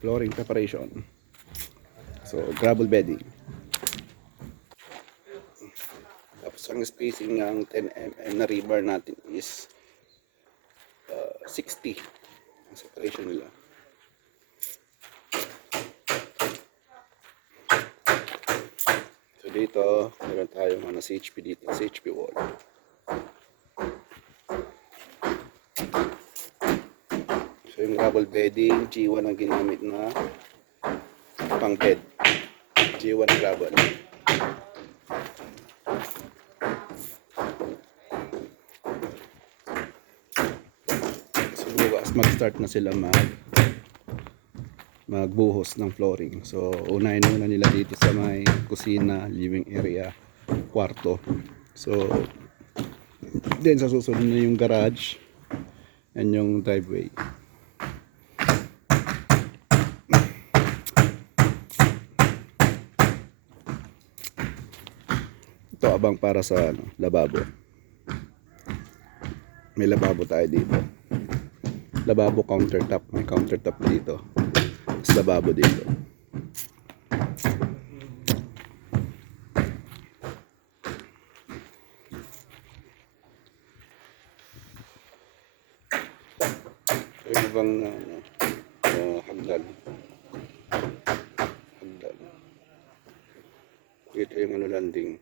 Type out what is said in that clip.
flooring preparation. So gravel bedding. Tapos ang spacing ng 10 mm na rebar natin is 60 ang separation nila. So dito meron tayong CHP dito, CHP wall. So yung gravel bedding, G1 ang ginamit na pang bed. G1 gravel. So bukas mag-start na sila magbuhos ng flooring. So unahin muna nila dito sa may kusina, living area, kwarto. So then sa susunod na yung garage and yung driveway. Ito abang para sa lababo. May lababo tayo dito. Lababo countertop, may countertop dito. Tapos lababo dito. Yung ibang hagdan. Dito yung landing.